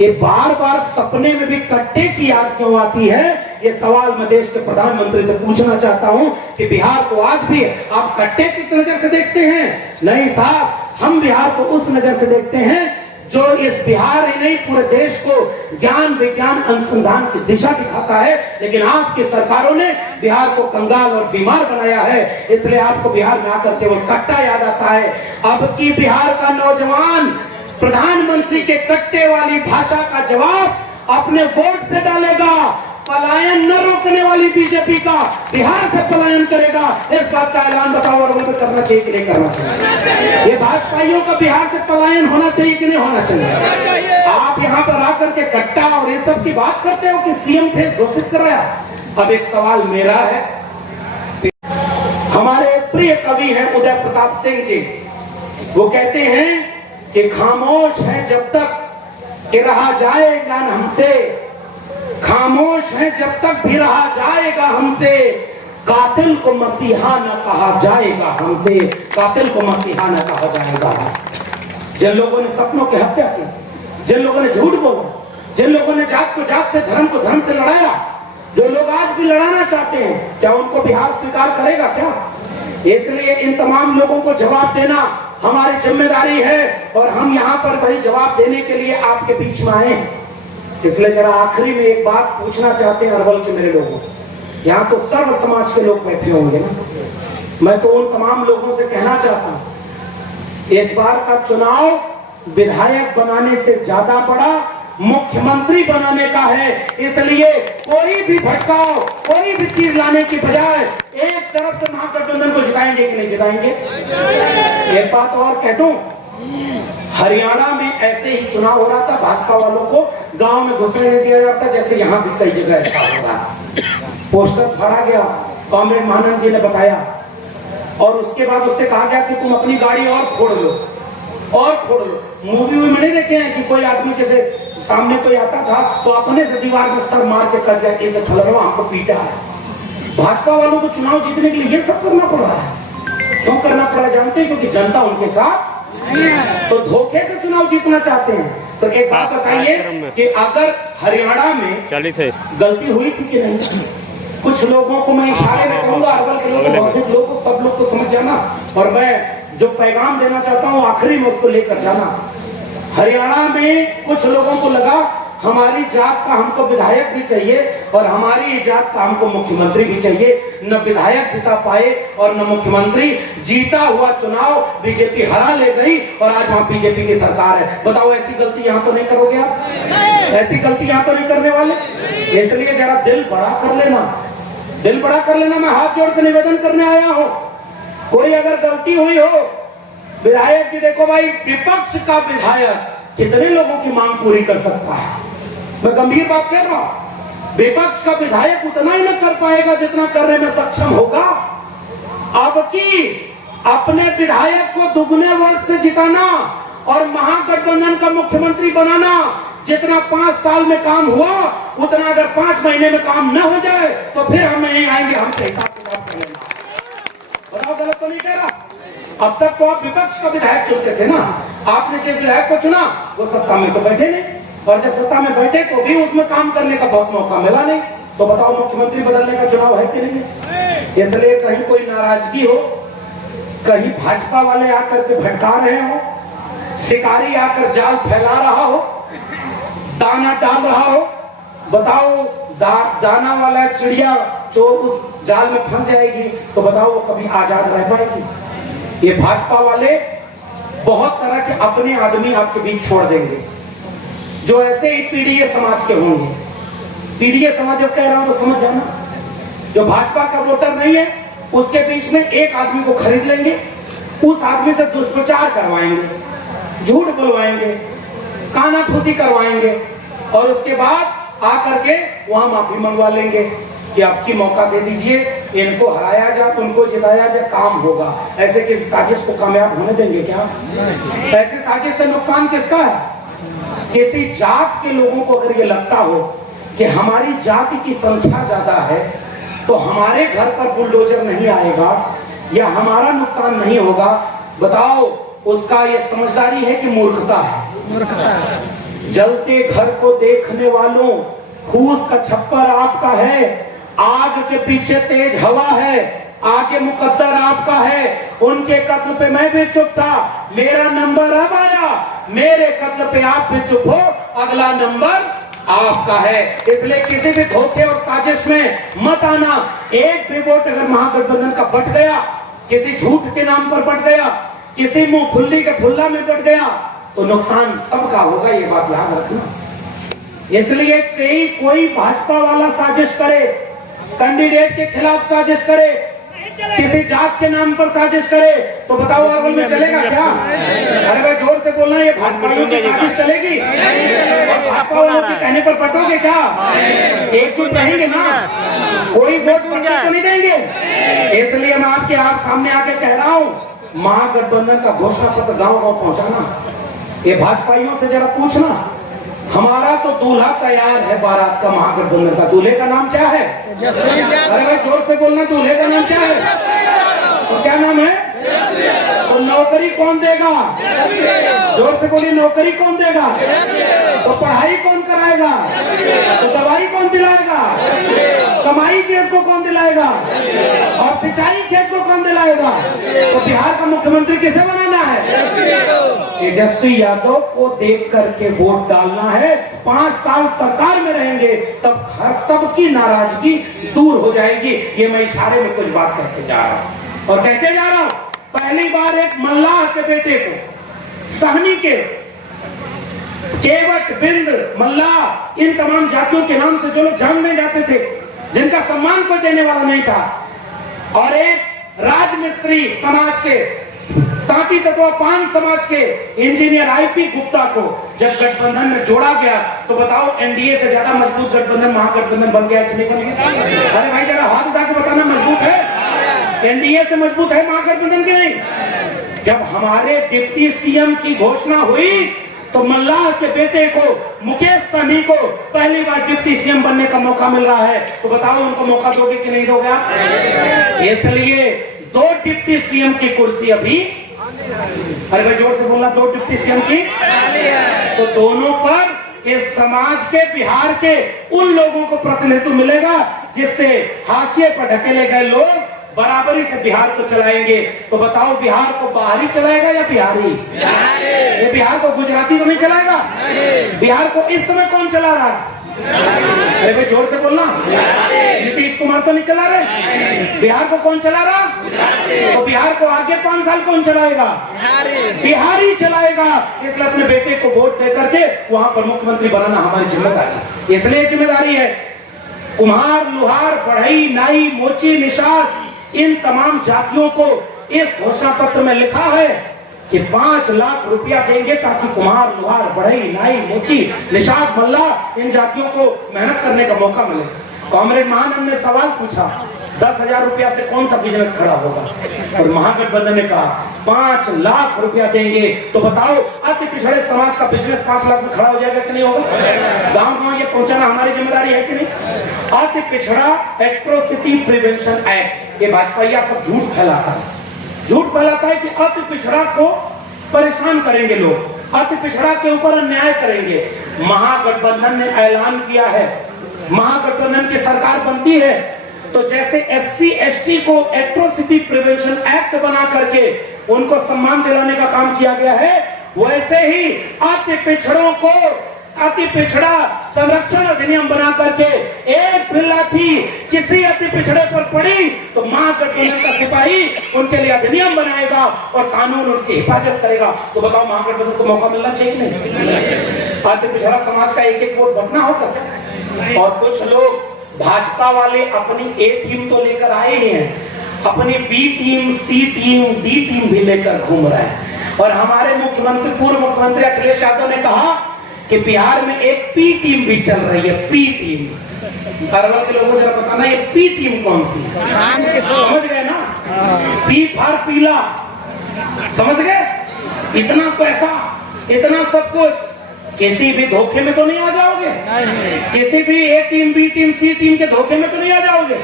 ये बार बार सपने में भी कट्टे की याद क्यों आती है? ये सवाल मैं देश के प्रधानमंत्री से पूछना चाहता हूं कि बिहार को आज भी आप कट्टे की नजर से देखते हैं? नहीं साहब, हम बिहार को उस नजर से देखते हैं जो इस बिहार ही नहीं पूरे देश को ज्ञान, विज्ञान, अनुसंधान की दिशा दिखाता है। लेकिन आपकी सरकारों ने बिहार को कंगाल और बीमार बनाया है, इसलिए आपको बिहार में आकर केवल कट्टा याद आता है। अब की बिहार का नौजवान प्रधानमंत्री के कट्टे वाली भाषा का जवाब अपने वोट से डालेगा। पलायन न रोकने वाली बीजेपी का बिहार से पलायन करेगा। इस बात का ऐलान बताओ अरवल में करना चाहिए कि नहीं करना चाहिए? ये भाजपाइयों का बिहार से पलायन होना चाहिए कि नहीं होना चाहिए? आप यहाँ पर आकर के कट्टा और ये सब की बात करते हो कि सीएम फेस घोषित कराया। अब एक सवाल मेरा है, हमारे प्रिय कवि हैं उदय प्रताप सिंह जी, वो कहते हैं कि खामोश है जब तक कि रहा जाएगा हमसे, खामोश है जब तक भी रहा जाएगा हमसे, कातिल को मसीहा न कहा जाएगा हमसे, कातिल को मसीहा न कहा जाएगा। जिन लोगों ने सपनों की हत्या की, जिन लोगों ने झूठ बोला, जिन लोगों ने जात को जात से, धर्म को धर्म से लड़ाया, जो लोग आज भी लड़ाना चाहते हैं, क्या उनको बिहार स्वीकार करेगा क्या? इसलिए इन तमाम लोगों को जवाब देना हमारी जिम्मेदारी है और हम यहाँ पर वही जवाब देने के लिए आपके बीच में आए हैं। इसलिए जरा आखिरी में एक बात पूछना चाहते हैं अरवल के मेरे लोगों, यहाँ तो सर्व समाज के लोग बैठे होंगे ना, मैं तो उन तमाम लोगों से कहना चाहता हूँ, इस बार का चुनाव विधायक बनाने से ज्यादा बड़ा मुख्यमंत्री बनाने का है। इसलिए कोई भी भटकाव, कोई भी चीज लाने की बजाय एक तरफ से महागठबंधन को जिताएंगे कि नहीं जिताएंगे? एक बात और कह दूं, हरियाणा में ऐसे ही चुनाव हो रहा था, भाजपा वालों को गांव में घुसने नहीं दिया जाता, जैसे यहाँ भी कई जगह ऐसा हो रहा है। पोस्टर फाड़ा गया, कॉमरेड महानंद जी ने बताया, और उसके बाद उससे कहा गया कि तुम अपनी गाड़ी और फोड़ लो, और फोड़ लो। मूवी में नहीं देखे हैं कि कोई आदमी जैसे सामने कोई आता था तो अपने से दीवार में सर मार के कर दिया, ऐसे फलरो हमको पीटा है। भाजपा वालों को चुनाव जीतने के लिए ये सब करना पड़ रहा है। क्यों करना पड़ रहा है जानते हैं? क्योंकि जनता उनके साथ तो धोखे से चुनाव जीतना चाहते हैं। तो एक बात बताइए कि अगर हरियाणा में गलती हुई थी कि नहीं? कुछ लोगों को मैं इशारे में कहूंगा, अरवल के लोगों को, लोगों को, सब लोग को समझ जाना, और मैं जो पैगाम देना चाहता हूं आखिरी में उसको लेकर जाना। हरियाणा में कुछ लोगों को लगा हमारी जात का हमको विधायक भी चाहिए और हमारी जात का हमको मुख्यमंत्री भी चाहिए। न विधायक जिता पाए और न मुख्यमंत्री। जीता हुआ चुनाव बीजेपी हरा ले गई और आज वहां बीजेपी की सरकार है। बताओ ऐसी गलती यहां तो नहीं करोगे आप? ऐसी गलती यहां तो नहीं करने वाले। इसलिए जरा दिल बड़ा कर लेना, दिल बड़ा कर लेना। मैं हाथ जोड़ कर निवेदन करने आया हूं, कोई अगर गलती हुई हो, विधायक जी देखो भाई, विपक्ष का विधायक कितने लोगों की मांग पूरी कर सकता है? मैं गंभीर बात कर रहा हूं। विपक्ष का विधायक उतना ही न कर पाएगा जितना करने में सक्षम होगा। अब की अपने विधायक को दुगने वर्ष से जिताना और महागठबंधन का मुख्यमंत्री बनाना, जितना 5 साल में काम हुआ उतना अगर 5 महीने में काम न हो जाए तो फिर हम नहीं आएंगे, हम हिसाब किताब कर लेंगे। बताओ गलत तो नहीं कह रहा? अब तक तो आप विपक्ष का विधायक चुनते थे ना, आपने जिस विधायक को चुना वो सत्ता में तो बैठे नहीं, और जब सत्ता में बैठे तो भी उसमें काम करने का बहुत मौका मिला नहीं। तो बताओ मुख्यमंत्री बदलने का चुनाव है कि नहीं? इसलिए कहीं कोई नाराजगी हो, कहीं भाजपा वाले आकर के भटका रहे हो, शिकारी आकर जाल फैला रहा हो, दाना डाल रहा हो, बताओ दाना वाला चिड़िया जो उस जाल में फंस जाएगी तो बताओ वो कभी आजाद रह पाएगी? ये भाजपा वाले बहुत तरह के अपने आदमी आपके बीच छोड़ देंगे जो ऐसे ही पीडीए समाज के होंगे। पीडीए समाज जब कह रहा हूं तो समझ जाना, जो भाजपा का वोटर नहीं है उसके बीच में एक आदमी को खरीद लेंगे, उस आदमी से दुष्प्रचार करवाएंगे, झूठ बुलवाएंगे, कानाफूसी करवाएंगे और उसके बाद आकर के वहां माफी मंगवा लेंगे कि आपकी मौका दे दीजिए, इनको हराया जाए, उनको जिताया जाए, काम होगा। ऐसे किस साजिश को कामयाब होने देंगे क्या? ऐसे साजिश से नुकसान किसका है? किसी जात के लोगों को अगर ये लगता हो कि हमारी जाति की संख्या ज्यादा है तो हमारे घर पर बुलडोजर नहीं आएगा या हमारा नुकसान नहीं होगा, बताओ उसका ये समझदारी है कि मूर्खता है? जलते घर को देखने वालों, फूस का छप्पर आपका है, आग के पीछे तेज हवा है, आगे मुकद्दर आपका है। उनके कत्ल पे मैं भी चुप था, मेरा नंबर अब आया, मेरे कत्ल पे आप भी चुप हो, अगला नंबर आपका है। इसलिए किसी भी धोखे और साजिश में मत आना। एक भी वोट अगर महागठबंधन का बट गया, किसी झूठ के नाम पर बट गया, किसी मुंह फुल्ली के फुल्ला में बट गया तो नुकसान सबका होगा, ये बात याद रखना। इसलिए कोई भाजपा वाला साजिश करे, कैंडिडेट के खिलाफ साजिश करे, किसी जात के नाम पर साजिश करे तो बताओ अरवल में चलेगा क्या? अरे भाई जोर से बोलना, ये भाजपाइयों की साजिश चलेगी? और भाजपा वालों के कहने पर बटोगे क्या? एकजुट रहेंगे ना, कोई वोट बटने तो नहीं देंगे। इसलिए मैं आपके आप सामने आके कह रहा हूँ, महागठबंधन का घोषणा पत्र गाँव गाँव पहुंचाना। ये भाजपाइयों से जरा पूछना, हमारा तो दूल्हा तैयार है बारात का, महागठबंधन का दूल्हे का नाम क्या है? अरे भाई जोर से बोलना, दूल्हे का नाम क्या है? तो क्या नाम है? तो नौकरी कौन देगा? जोर से बोलिए, नौकरी कौन देगा? तो पढ़ाई कौन कराएगा? तो दवाई कौन दिलाएगा? कमाई जेब को कौन दिलाएगा? और सिंचाई खेत को कौन दिलाएगा? तो बिहार का मुख्यमंत्री किसे बनाना है? तेजस्वी यादव को देख करके वोट डालना है। 5 साल सरकार में रहेंगे तब हर सबकी नाराजगी दूर हो जाएगी। ये मैं इशारे में कुछ बात करके जा रहा हूं और कहते जा रहा हूं। पहली बार एक मल्लाह के बेटे को, सहनी के, केवट, बिंद, मल्लाह, इन तमाम जातियों के नाम से जो लोग जंग में जाते थे, जिनका सम्मान कोई देने वाला नहीं था, और एक राजमिस्त्री समाज के, तांती तत्वा पान समाज के इंजीनियर आईपी गुप्ता को जब गठबंधन में जोड़ा गया तो बताओ एनडीए से ज्यादा मजबूत गठबंधन महागठबंधन बन गया कि नहीं बन गया? अरे भाई जरा हाथ उठा के बताना, मजबूत है? एनडीए से मजबूत है महागठबंधन की नहीं? जब हमारे डिप्टी सीएम की घोषणा हुई तो मल्लाह के बेटे को, मुकेश सहनी को पहली बार डिप्टी सीएम बनने का मौका मिल रहा है, तो बताओ उनको मौका दोगे कि नहीं दोगे? इसलिए 2 डिप्टी सीएम की कुर्सी अभी, अरे भाई जोर से बोलना, 2 डिप्टी सीएम की, तो दोनों पर इस समाज के, बिहार के उन लोगों को प्रतिनिधित्व मिलेगा जिससे हाशिए पर ढकेले गए लोग बराबरी से बिहार को चलाएंगे। तो बताओ बिहार को बाहरी चलाएगा या बिहारी? ये बिहार को गुजराती तो नहीं चलाएगा? बिहार को इस समय कौन चला रहा है? अरे भाई जोर से बोलना, नीतीश कुमार तो नहीं चला रहे। बिहार को कौन चला रहा? तो बिहार को आगे 5 साल कौन चलाएगा? बिहारी चलाएगा। इसलिए अपने बेटे को वोट दे करके वहां पर मुख्यमंत्री बनाना हमारी जिम्मेदारी। इसलिए जिम्मेदारी है कुम्हार, लुहार, बढ़ई, नाई, मोची, निषाद, इन तमाम जातियों को इस घोषणा पत्र में लिखा है कि 5 लाख रुपया देंगे ताकि कुम्हार, लुहार, बढ़ई, नाई, मोची, निषाद, मल्ला, इन जातियों को मेहनत करने का मौका मिले। कॉमरेड महानंद ने सवाल पूछा, 10,000 रुपया से कौन सा बिजनेस खड़ा होगा? और महागठबंधन ने कहा 5 लाख रुपया देंगे। तो बताओ अति पिछड़े समाज का बिजनेस 5 लाख में खड़ा हो जाएगा कि नहीं होगा? गांव-गांव ये पहुंचाना हमारी जिम्मेदारी है कि नहीं? अति पिछड़ा एट्रोसिटी प्रिवेंशन एक्ट, ये भाजपाइया सब झूठ फैलाता है। झूठ फैलाता है कि अति पिछड़ा को परेशान करेंगे लोग, अति पिछड़ा के ऊपर अन्याय करेंगे। महागठबंधन ने ऐलान किया है, महागठबंधन की सरकार बनती है तो जैसे एससी एसटी को एट्रोसिटी प्रिवेंशन एक्ट बना करके उनको सम्मान दिलाने का काम किया गया है, वैसे ही अति पिछड़ों को अति पिछड़ा संरक्षण अधिनियम बना करके एक भी लाठी किसी अति पिछड़े पर पड़ी तो महागठबंधन का सिपाही उनके लिए अधिनियम बनाएगा और कानून उनकी हिफाजत करेगा। तो बताओ महागठबंधन को मौका मिलना चाहिए नहीं? अति पिछड़ा समाज का एक वोट बटना होगा। और कुछ लोग भाजपा वाले अपनी ए टीम तो लेकर आए ही हैं, अपनी बी टीम, सी टीम, डी टीम भी लेकर घूम रहे हैं। और हमारे मुख्यमंत्री, पूर्व मुख्यमंत्री अखिलेश यादव ने कहा कि बिहार में एक पी टीम भी चल रही है, पी टीम। अरवल के लोगों जरा बताना ये पी टीम कौन सी? समझ गए ना? पी फॉर पीला, समझ गए? इतना पैसा, इतना सब कुछ, किसी भी धोखे में तो नहीं आ जाओगे? किसी भी ए टीम, बी टीम, सी टीम के धोखे में तो नहीं आ जाओगे?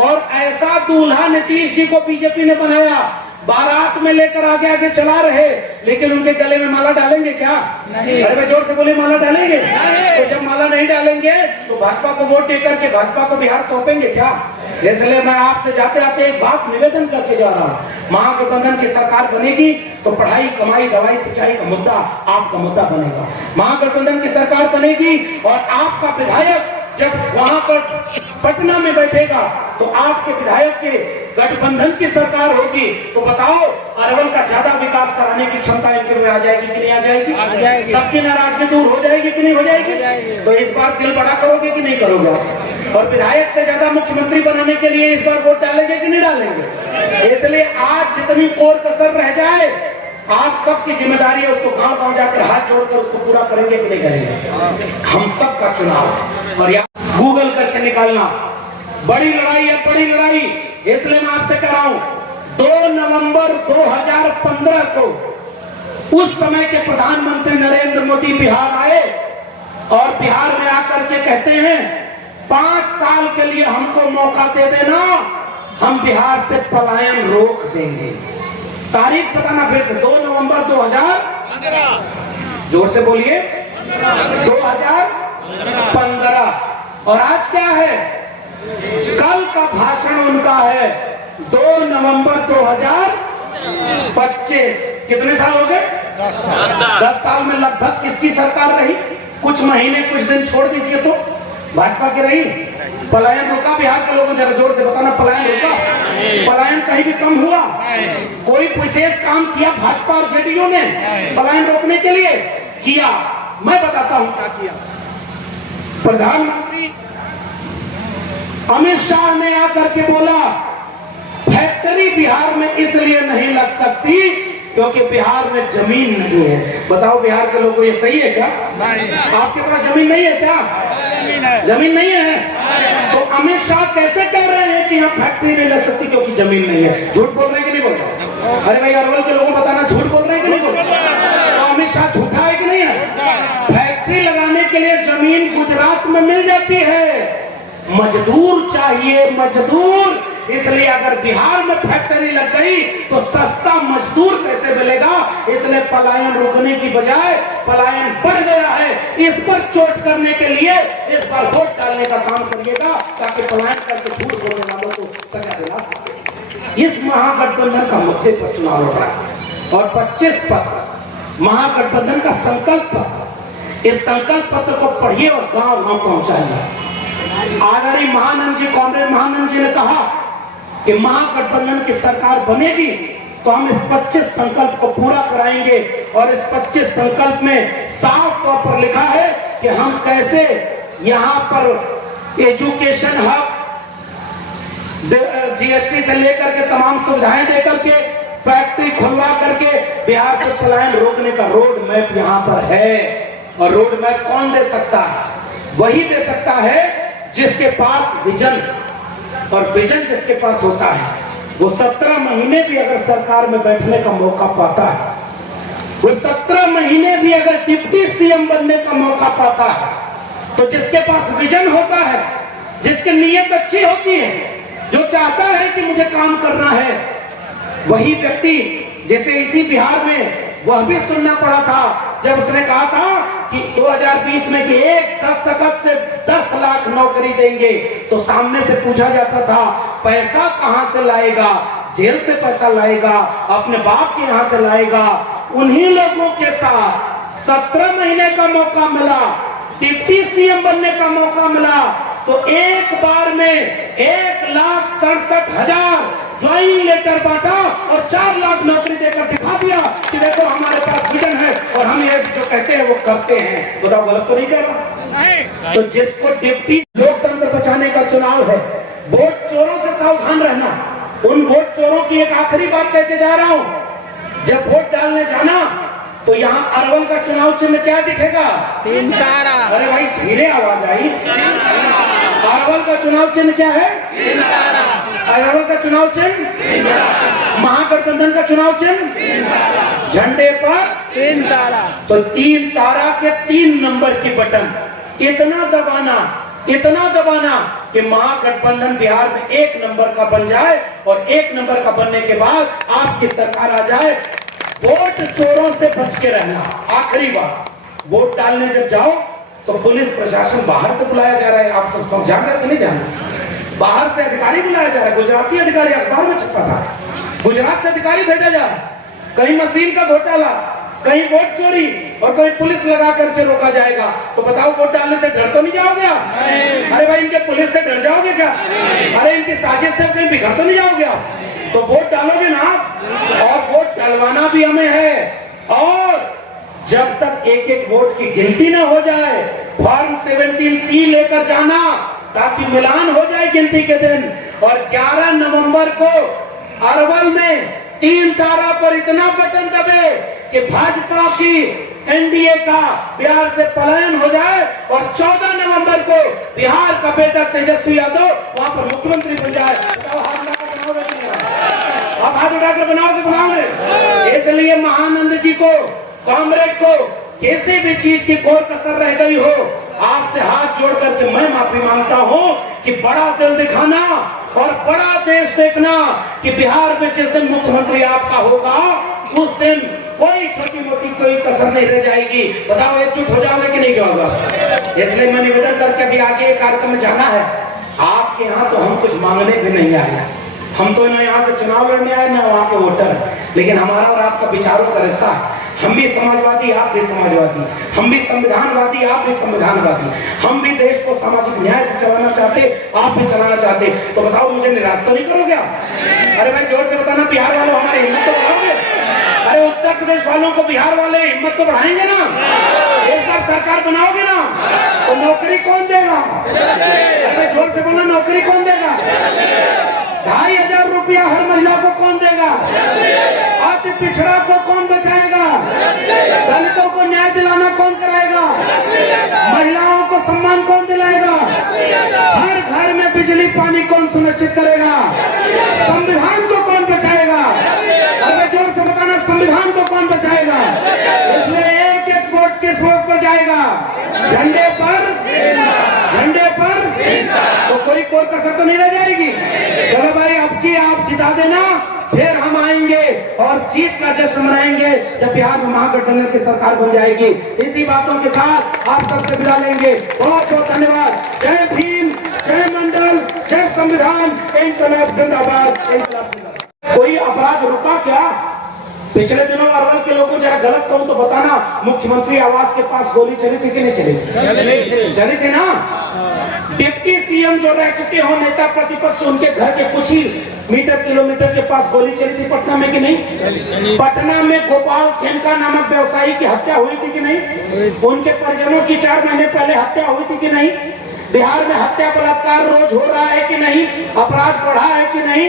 और ऐसा दूल्हा नीतीश जी को बीजेपी ने बनाया, बारात में लेकर आगे आगे चला रहे, लेकिन उनके गले में माला डालेंगे क्या? अरे भाई जोर से बोले, माला डालेंगे? तो जब माला नहीं डालेंगे तो भाजपा को वोट देकर के भाजपा को बिहार सौंपेंगे क्या? इसलिए मैं आपसे जाते आते एक बात निवेदन करके जा रहा हूँ, महागठबंधन की सरकार बनेगी तो पढ़ाई, कमाई, दवाई, सिंचाई का मुद्दा आपका मुद्दा बनेगा। महागठबंधन की सरकार बनेगी और आपका विधायक जब वहां पर पटना में बैठेगा तो आपके विधायक के गठबंधन की सरकार होगी। तो बताओ अरवल का ज्यादा विकास कराने की क्षमता इनके में आ जाएगी कि नहीं आ जाएगी? सबकी नाराजगी दूर हो जाएगी कि नहीं हो जाएगी? तो इस बार दिल बड़ा करोगे कि नहीं करोगे आप? और विधायक से ज्यादा मुख्यमंत्री बनाने के लिए इस बार वोट डालेंगे कि नहीं डालेंगे? इसलिए आज जितनी कोर कसर रह जाए, आप सबकी जिम्मेदारी है उसको गांव गांव जाकर हाथ जोड़कर उसको पूरा करेंगे कि नहीं करेंगे? हम सबका चुनाव। और यहाँ गूगल करके निकालना, बड़ी लड़ाई है, बड़ी लड़ाई। इसलिए मैं आपसे कह रहा हूं 2 नवंबर 2015 को उस समय के प्रधानमंत्री नरेंद्र मोदी बिहार आए और बिहार में आकर के कहते हैं 5 साल के लिए हमको मौका दे देना, हम बिहार से पलायन रोक देंगे। तारीख बताना फिर से, 2 नवंबर 2015 जोर से बोलिए, 2015। और आज क्या है? कल का भाषण उनका है 2 नवंबर 2025। कितने साल हो गए? 10 साल में लगभग किसकी सरकार रही? कुछ महीने कुछ दिन छोड़ दीजिए तो भाजपा की रही। पलायन रुका? बिहार के लोगों जरा जोर से बताना, पलायन रुका? पलायन कहीं भी कम हुआ? कोई विशेष काम किया भाजपा और जेडीयू ने पलायन रोकने के लिए? किया। मैं बताता हूं क्या किया। प्रधानमंत्री अमित शाह ने आकर के बोला फैक्ट्री बिहार में इसलिए नहीं लग सकती क्योंकि बिहार में जमीन नहीं है। बताओ बिहार के लोगों, ये सही है क्या? आपके पास जमीन नहीं है क्या? जमीन नहीं है। तो अमित शाह कैसे कह रहे हैं कि यहाँ फैक्ट्री नहीं लग सकती क्योंकि जमीन नहीं है? झूठ बोल रहे हैं कि नहीं बोल रहे? अरे भाई अरवल के लोगों को बताना, झूठ बोल रहे हैं कि नहीं बोल रहे? तो अमित शाह झूठा है कि नहीं है? फैक्ट्री लगाने के लिए जमीन गुजरात में मिल जाती है, मजदूर चाहिए, मजदूर। इसलिए अगर बिहार में फैक्ट्री लग गई तो सस्ता मजदूर कैसे मिलेगा? इसलिए पलायन रुकने की बजाय पलायन बढ़ गया है। इस पर चोट करने के लिए इस बार वोट डालने का काम करिएगा ताकि पलायन करके झूठ बोलने वालों को सजा दिला सके। इस महागठबंधन का मुद्दे पर चुनाव हो रहा है और 25 पत्र महागठबंधन का संकल्प पत्र, इस संकल्प पत्र को पढ़िए और गांव गांव पहुंचाइए। आदरणीय महानंद जी, कॉमरेड महानंद जी ने कहा कि महागठबंधन की सरकार बनेगी तो हम इस 25 संकल्प को पूरा कराएंगे। और इस 25 संकल्प में साफ तौर पर लिखा है कि हम कैसे यहाँ पर एजुकेशन हब, जीएसटी से लेकर के तमाम सुविधाएं देकर के फैक्ट्री खुलवा करके बिहार से पलायन रोकने का रोड मैप यहाँ पर है। और रोड मैप कौन दे सकता है? वही दे सकता है जिसके पास विजन, और विजन जिसके पास होता है वो 17 महीने भी अगर सरकार में बैठने का मौका पाता है, वो 17 महीने भी अगर डिप्टी सीएम बनने का मौका पाता है, तो जिसके पास विजन होता है, जिसकी नीयत अच्छी होती है, जो चाहता है कि मुझे काम करना है, वही व्यक्ति, जैसे इसी बिहार में वह भी सुनना पड़ा था जब उसने कहा था कि 2020 में कि एक दस्तखत से 10 लाख नौकरी देंगे, तो सामने से पूछा जाता था पैसा कहां से लाएगा? जेल से पैसा लाएगा, अपने बाप के यहां से लाएगा। उन्हीं लोगों के साथ 17 महीने का मौका मिला, डिप्टी सीएम बनने का मौका मिला, तो एक बार में 1,67,000 ज्वाइनिंग लेटर बांटा और 4 लाख नौकरी देकर दिखा दिया कि देखो हमारे पास विजन है और हम ये जो कहते हैं वो करते हैं। बताओ गलत तो नहीं कह रहा? तो जिसको डिप्टी, लोकतंत्र बचाने का चुनाव है, वोट चोरों से सावधान रहना। उन वोट चोरों की एक आखिरी बात कहते जा रहा हूं, जब वोट डालने जाना तो यहाँ अरवल का चुनाव चिन्ह क्या दिखेगा? 3 तारा। अरे भाई धीरे आवाज आई। अरवल का चुनाव चिन्ह क्या है? 3 तारा। अरवल का चुनाव चिन्ह, महागठबंधन का चुनाव चिन्ह, झंडे पर 3 तारा। तो 3 तारा के 3 नंबर की बटन इतना दबाना कि महागठबंधन बिहार में 1 नंबर का बन जाए और 1 नंबर का बनने के बाद आपकी सरकार आ जाए। वोट चोरों से बच के रहना। आखिरी बात, वोट डालने जब जाओ तो पुलिस प्रशासन बाहर से बुलाया जा रहा है। आप सब जान रहे नहीं जान? बाहर से अधिकारी बुलाया जा रहा है, गुजराती अधिकारी, अखबार में छपा था। गुजरात से अधिकारी भेजा जा रहा है। कहीं मशीन का घोटाला, कहीं वोट चोरी और कहीं पुलिस लगा करके रोका जाएगा। तो बताओ वोट डालने से डर तो नहीं जाओगे आप? अरे भाई इनके पुलिस से डर जाओगे क्या? अरे इनकी साजिश से कहीं बिगड़ तो नहीं जाओगे आप? तो वोट डालोगे ना आप, और वोट डलवाना भी हमें है। और जब तक एक एक वोट की गिनती ना हो जाए, फॉर्म 17C लेकर जाना ताकि मिलान हो जाए गिनती के दिन। और 11 नवंबर को अरवल में 3 तारा पर इतना बटन दबे कि भाजपा की एनडीए का बिहार से पलायन हो जाए और 14 नवंबर को बिहार का बेटा तेजस्वी यादव वहां पर मुख्यमंत्री बन जाए। आप हाथ उठाकर बनाओगे? इसलिए महानंद जी को, कॉमरेड को किसी भी चीज की कोई कसर रह गई हो, आपसे हाथ जोड़ करके मैं माफी मांगता हूं कि बड़ा दिल दिखाना और बड़ा देश देखना कि बिहार में जिस दिन मुख्यमंत्री आपका होगा उस दिन कोई छोटी रोटी कोई कसर नहीं रह जाएगी। बताओ एकजुट हो जाओगे कि नहीं जाओगे? इसलिए मैं निवेदन करके अभी आगे कार्यक्रम में जाना है। आपके यहाँ तो हम कुछ मांगने भी नहीं आए, हम तो ना यहाँ से चुनाव लड़ने आए ना वहाँ के वोटर, लेकिन हमारा और आपका विचारों का रिश्ता है। हम भी समाजवादी, आप भी समाजवादी, हम भी संविधानवादी, आप भी संविधानवादी, हम भी देश को सामाजिक न्याय से चलाना चाहते, आप भी चलाना चाहते। तो बताओ मुझे निराश तो नहीं करोगे आप? अरे भाई जोर से बताना, बिहार वालों हमारी हिम्मत तो बढ़ाओगे? अरे उत्तर प्रदेश वालों को बिहार वाले हिम्मत तो बढ़ाएंगे ना? एक बार सरकार बनाओगे ना तो नौकरी कौन देगा? अरे जोर से बोलना, नौकरी कौन देगा? 2500 रुपया हर महिला को कौन देगा? अति पिछड़ा को कौन बचाएगा? दलितों को न्याय दिलाना कौन कराएगा? महिलाओं को सम्मान कौन दिलाएगा? हर घर में बिजली पानी कौन सुनिश्चित करेगा? संविधान को कौन बचाएगा? अरे जोर से बताना, संविधान को कौन बचाएगा? इसलिए एक एक वोट किस वोट पर जाएगा? झंडे पर, झंडे पर। तो कोई कोर कसर तो नहीं रह जाएगी। चलो भाई, अब की आप जिता देना, फिर हम आएंगे और जीत का जश्न मनाएंगे जब बिहार में महागठबंधन की सरकार बन जाएगी। इसी बातों के साथ आप सबसे विदा लेंगे। बहुत बहुत धन्यवाद। जय भीम, जय मंडल, जय संविधान, इंकलाब जिंदाबाद, इंकलाब जिंदाबाद। कोई अपराध रुका क्या? पिछले दिनों अरवल के लोगों, जरा गलत कहूं तो बताना, मुख्यमंत्री आवास के पास गोली चली थी कि नहीं चली थी? चली थी ना। डिप्टी सीएम जो रह चुके हो, नेता प्रतिपक्ष, उनके घर के कुछ ही मीटर किलोमीटर के पास गोली चली थी पटना में कि नहीं? पटना में गोपाल खेमका नामक व्यवसायी की हत्या हुई थी कि नहीं? उनके परिजनों की 4 महीने पहले हत्या हुई थी कि नहीं? बिहार में हत्या बलात्कार रोज हो रहा है कि नहीं? अपराध बढ़ा है कि नहीं?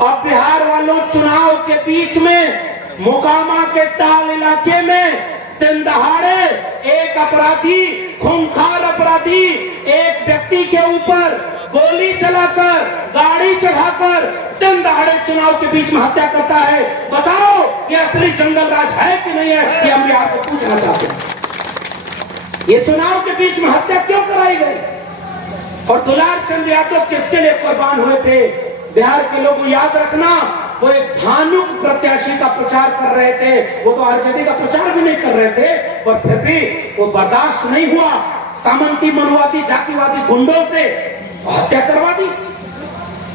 अब बिहार वालों, चुनाव के बीच में मोकामा के टाल इलाके में दिन दहाड़े एक अपराधी, खूंखार अपराधी, एक व्यक्ति के ऊपर गोली चलाकर, गाड़ी चढ़ाकर दिन दहाड़े चुनाव के बीच में हत्या करता है। बताओ ये असली जंगल राज है कि नहीं है? ये हम आपको पूछना चाहते हैं। ये चुनाव के बीच में हत्या क्यों कराई गई? और दुलार चंद यादव किसके लिए कुर्बान हुए थे? बिहार के लोग याद रखना, वो एक धानुक प्रत्याशी का प्रचार कर रहे थे, वो तो आरजेडी का प्रचार भी नहीं कर रहे थे, और फिर भी वो बर्दाश्त नहीं हुआ। सामंती, मनुवादी, जातिवादी गुंडों से हत्या करवा दी।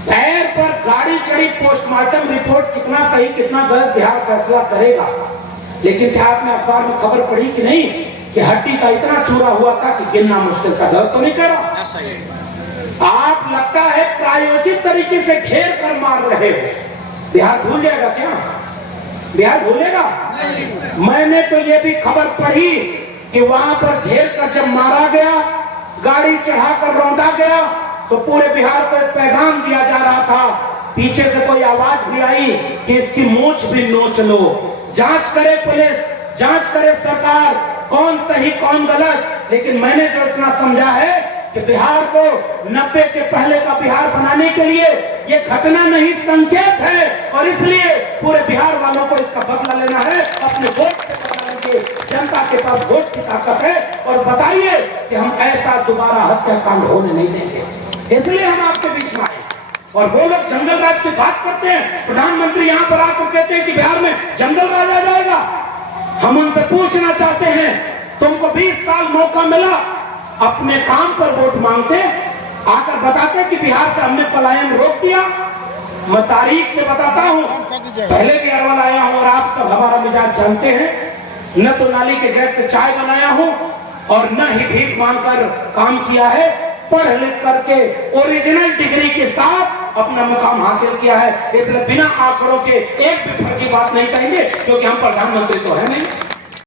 पैर पर गाड़ी चढ़ी। पोस्टमार्टम रिपोर्ट कितना सही कितना गलत बिहार फैसला करेगा। लेकिन क्या आपने अखबार में खबर पढ़ी कि नहीं कि हड्डी का इतना चूरा हुआ था कि गिनना मुश्किल था? दर्द तो नहीं कर रहा? आप लगता है प्रायोजित तरीके से घेर कर मार रहे हो। बिहार भूल जाएगा क्या? बिहार भूलेगा? मैंने तो ये भी खबर पढ़ी कि वहां पर घेर कर जब मारा गया, गाड़ी चढ़ाकर रौंदा गया, तो पूरे बिहार को एक पैगाम दिया जा रहा था। पीछे से कोई आवाज भी आई कि इसकी मूंछ भी नोच लो। जांच करे पुलिस, जांच करे सरकार, कौन सही कौन गलत। लेकिन मैंने जो इतना समझा है कि बिहार को 90 के पहले का बिहार बनाने के लिए ये घटना नहीं संकेत है, और इसलिए पूरे बिहार वालों को इसका बदला लेना है। अपने वोट से बदला लेंगे। जनता के पास वोट की ताकत है, और बताइए कि हम ऐसा दोबारा हत्याकांड होने नहीं देंगे। इसलिए हम आपके बीच में आए। और वो लोग जंगल राज की बात करते हैं, प्रधानमंत्री यहाँ पर आकर कहते हैं कि बिहार में जंगल राज आ जाएगा। हम उनसे पूछना चाहते हैं, तुमको 20 साल मौका मिला, अपने काम पर वोट मांगते, आकर बताते कि बिहार से हमने पलायन रोक दिया। मैं तारीख से बताता हूँ, पहले भी अरवल आया हूँ और आप सब हमारा मिजाज जानते हैं। न तो नाली के गैस से चाय बनाया हूँ और न ही भीख मांगकर काम किया है। पढ़ लिख करके ओरिजिनल डिग्री के साथ अपना मुकाम हासिल किया है। इसलिए बिना आंकड़ों के एक भी फर्जी बात नहीं कहेंगे, क्योंकि हम प्रधानमंत्री तो है नहीं।